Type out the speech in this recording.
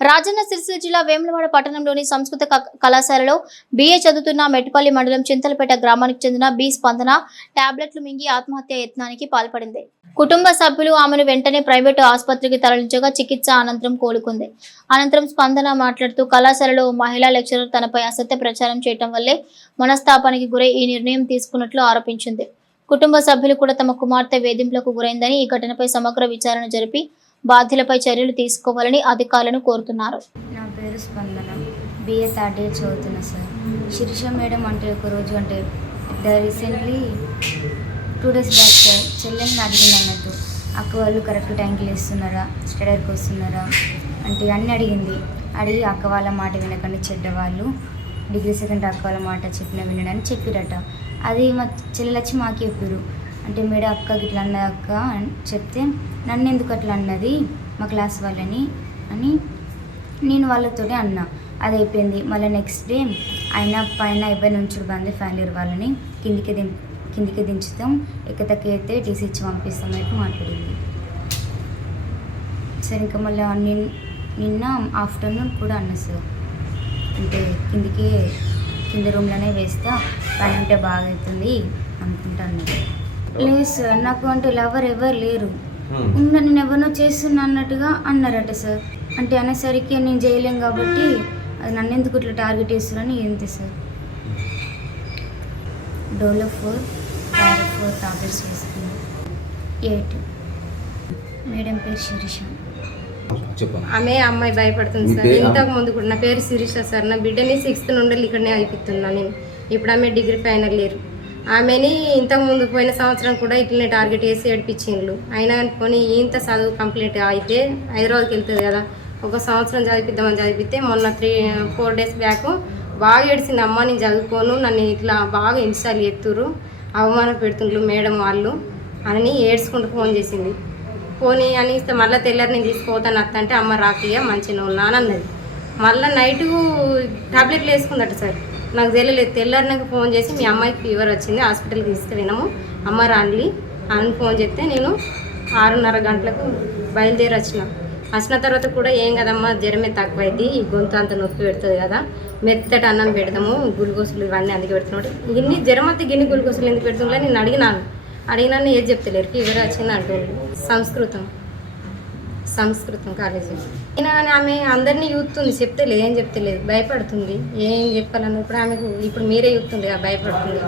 రాజన్న సిరిసిల్ల జిల్లా వేములవాడ పట్టణంలోని సంస్కృత కళాశాలలో బీఏ చదువుతున్న మెట్టుపల్లి మండలం చింతలపేట గ్రామానికి చెందిన బి స్పందన టాబ్లెట్లు మింగి ఆత్మహత్య యత్నానికి పాల్పడింది. కుటుంబ సభ్యులు ఆమెను వెంటనే ప్రైవేటు ఆసుపత్రికి తరలించగా చికిత్స అనంతరం కోలుకుంది. అనంతరం స్పందన మాట్లాడుతూ కళాశాలలో మహిళా లెక్చరర్ తనపై అసత్య ప్రచారం చేయడం వల్లే మనస్తాపానికి గురై ఈ నిర్ణయం తీసుకున్నట్లు ఆరోపించింది. కుటుంబ సభ్యులు కూడా తమ కుమార్తె వేధింపులకు గురైందని ఈ ఘటనపై సమగ్ర విచారణ జరిపి బాధ్యులపై చర్యలు తీసుకోవాలని అధికారులను కోరుతున్నారు. నా పేరు స్పందన, బిఏ థర్డ్ ఇయర్ చదువుతున్నా సార్. శిరీష మేడం అంటే ఒకరోజు అంటే రీసెంట్లీ 2 days బ్యాక్ సార్ చెల్లెల్ని అడిగింది అన్నట్టు, అక్క వాళ్ళు కరెక్ట్ టైంకి లేస్తున్నారా, స్టడీకి వస్తున్నారా అంటే అన్నీ అడిగింది. అడిగి అక్క వాళ్ళ మాట వినకండి, చెడ్డవాళ్ళు, డిగ్రీ సెకండ్ అక్క వాళ్ళ మాట చెప్పిన వినడని చెప్పిరట. అది మా చెల్లెలు వచ్చి మాకు చెప్పారు. అంటే మేడం అక్కకి ఇట్లా అన్నది అక్క అని చెప్తే, నన్ను ఎందుకు అట్లా అన్నది మా క్లాస్ వాళ్ళని అని నేను వాళ్ళతోనే అన్నా. అది అయిపోయింది. మళ్ళీ నెక్స్ట్ డే ఆయన పైన ఎవరిని ఉంచుడు బంది ఫైనల్ ఇయర్ వాళ్ళని కిందికి దించుతాం, ఎక్కతక్కి అయితే టీసీ ఇచ్చి పంపిస్తాం అని మాట్లాడింది. సరే ఇంకా మళ్ళీ నిన్న ఆఫ్టర్నూన్ కూడా అన్నా సార్, అంటే కింద రూమ్లోనే వేస్తా, పని ఉంటే బాగా అవుతుంది అనుకుంటా అన్నది. లేదు సార్, నాకు అంటే లవర్ ఎవరు లేరు, నేను ఎవరినో చేస్తున్నా అన్నట్టుగా అన్నారట సార్. అంటే అనేసరికి నేను చేయలేం కాబట్టి అది నన్ను ఎందుకు ఇట్లా టార్గెట్ చేస్తున్నారని ఏంటి సార్. డోలో 4 టాబ్లెట్స్ వేసుకున్నాను. 8 మేడం పేరు శిరీష. అమ్మాయి భయపడుతుంది సార్. ఇంతకు ముందు కూడా నా పేరు శిరీష సార్. నా బిడ్డని 6th నుండి ఇక్కడనే అయిపోతున్నా నేను. ఇప్పుడు ఆమె డిగ్రీ ఫైనల్ ఇయర్. ఆమెని ఇంతకుముందు పోయిన సంవత్సరం కూడా ఇట్లనే టార్గెట్ చేసి ఏడిపించిండ్రు. అయినా అనుకొని ఇంత చదువు కంప్లీట్ అయితే హైదరాబాద్కి వెళ్తుంది కదా, ఒక సంవత్సరం చదివిస్తే మొన్న 4 days బ్యాక్ బాగా ఏడిసింది. అమ్మ నేను చదువుకోను, నన్ను ఇట్లా బాగా ఇన్స్టాల్ చేస్తుర్రు, అవమానం పెడుతుండ్రు మేడం వాళ్ళు అని ఏడ్చుకుంటూ ఫోన్ చేసింది. ఫోన్ అని ఇస్తే మళ్ళీ తెల్లారి నేను తీసుకుపోతాను అత్త అంటే, అమ్మ రాకియా మంచిగా ఉన్నా అని అన్నది. మళ్ళీ నైటు టాబ్లెట్లు వేసుకుందట సార్. నాకు తెలియలేదు. తెల్లారి నాకు ఫోన్ చేసి మీ అమ్మాయికి ఫీవర్ వచ్చింది, హాస్పిటల్కి తీసుకుపోయినాము, అమ్మ రాండి అని ఫోన్ చేస్తే నేను 6:30 గంటలకు బయలుదేరి వచ్చిన తర్వాత కూడా ఏం కదమ్మా జ్వరమే తక్కువైంది, ఈ గొంతు అంత నొప్పి పెడుతుంది కదా, మెత్తటి అన్నం పెడతాము, గుల్కోసులు ఇవన్నీ అందుకు పెడుతున్నాడు. ఇన్ని జ్వరం అయితే గిన్ని గుల్కోసులు ఎందుకు పెడుతుందో నేను అడిగినాను ఏది చెప్తలేరు, ఫీవర్ వచ్చింది అంటున్నారు. సంస్కృతం కాలేజీ ఆమె అందరినీ చూస్తుంది, చెప్తలేదు, ఏం చెప్తలేదు, భయపడుతుంది. ఏం చెప్పాలన్నప్పుడు ఆమెకు ఇప్పుడు మీరే చూస్తుంది భయపడుతుంది.